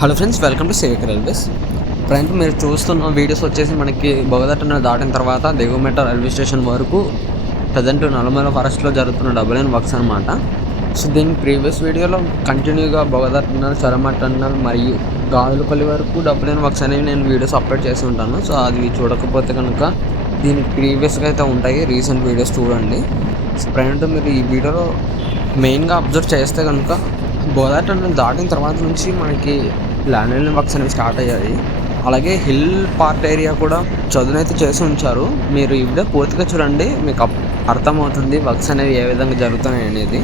Hello friends welcome to Sevika railways friends మీరు చూస్తున్న videos వచ్చేసి మనకి బొగదట్టన దాటిన తర్వాత దిగుమెట్ట రైల్వే స్టేషన్ వరకు ప్రజెంట్ నల్లమల ఫారెస్ట్లో జరుగుతున్న డబుల్ ఎన్ వర్క్స్ అనమాట సో దీని ప్రీవియస్ వీడియోలో కంటిన్యూగా బొగద టన్నల్ చరమ టన్నల్ మరియు గాజులపల్లి వరకు డబుల్ ఎన్ వర్క్స్ అనేవి నేను వీడియోస్ అప్లోడ్ చేసి ఉంటాను. సో అది చూడకపోతే కనుక దీనికి ప్రీవియస్గా అయితే ఉంటాయి. రీసెంట్ వీడియోస్ చూడండి. సో ప్రజెంట్ మీరు ఈ వీడియోలో మెయిన్గా అబ్జర్వ్ చేస్తే కనుక గోదావరి దాటిన తర్వాత నుంచి మనకి ల్యాండ్ వర్క్స్ అనేవి స్టార్ట్ అయ్యాయి. అలాగే హిల్ పార్ట్ ఏరియా కూడా చదునైతే చేసి ఉంచారు. మీరు ఈ పూర్తిగా చూడండి మీకు అప్- అర్థమవుతుంది వర్క్స్ అనేవి ఏ విధంగా జరుగుతున్నాయి అనేది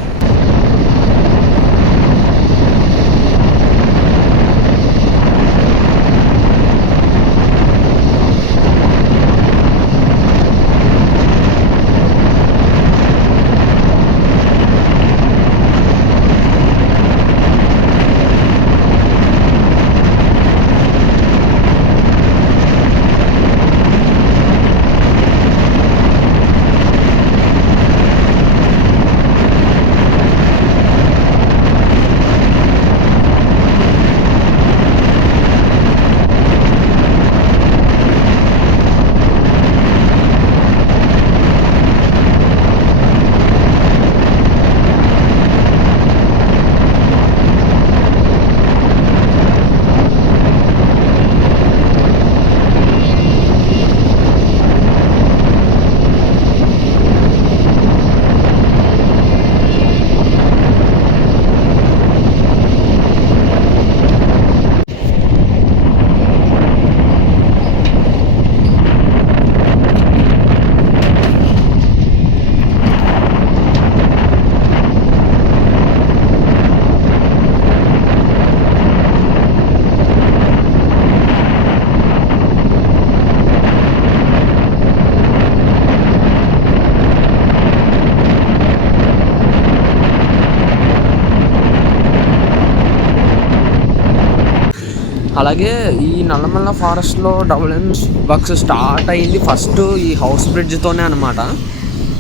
అలాగే ఈ నల్లమల్ల ఫారెస్ట్లో డబుల్ ఎన్ వర్క్స్ స్టార్ట్ అయింది ఫస్ట్ ఈ హౌస్ బ్రిడ్జ్తోనే అనమాట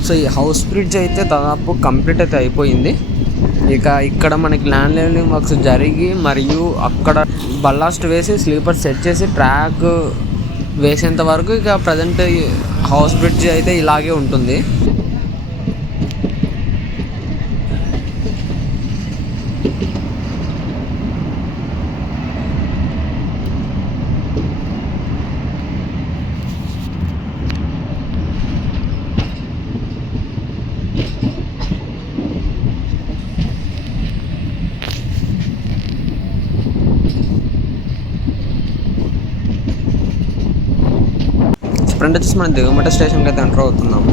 సో ఈ హౌస్ బ్రిడ్జ్ అయితే దాదాపు కంప్లీట్ అయితే అయిపోయింది. ఇక ఇక్కడ మనకి ల్యాండ్ లెవెలింగ్ వర్క్స్ జరిగి మరియు అక్కడ బల్లాస్ట్ వేసి స్లీపర్ సెట్ చేసి ట్రాక్ వేసేంత వరకు ఇక ప్రజెంట్ హౌస్ బ్రిడ్జ్ అయితే ఇలాగే ఉంటుంది. ఫ్రెండ్ వచ్చేసి మనం దిగుమట స్టేషన్కి అయితే ఎంటర్ అవుతున్నాము.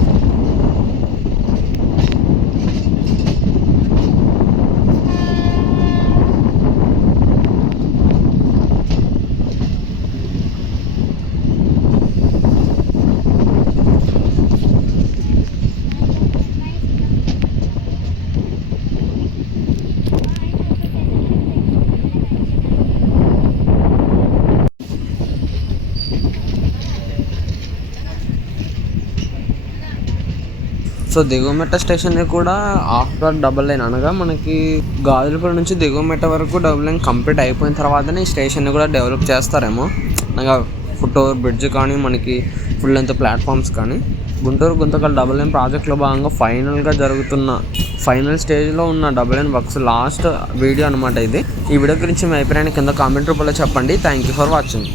సో దిగువమెట్ట స్టేషన్ కూడా ఆఫ్టర్ డబుల్ లైన్ అనగా మనకి గాజులపూడి నుంచి దిగువమెట్ట వరకు డబుల్ లైన్ కంప్లీట్ అయిపోయిన తర్వాతనే ఈ స్టేషన్ కూడా డెవలప్ చేస్తారేమో. అనగా ఫుట్ ఓవర్ బ్రిడ్జ్ కానీ మనకి ఫుల్ లెంత్ ప్లాట్ఫామ్స్ కానీ. గుంటూరు గుంతకల్ డబుల్ లైన్ ప్రాజెక్ట్లో భాగంగా ఫైనల్గా జరుగుతున్న ఫైనల్ స్టేజ్లో ఉన్న double line works last video అనమాట ఇది. ఈ వీడియో గురించి మీ అభిప్రాయాన్ని కింద కామెంట్ రూపంలో చెప్పండి. Thank you for watching.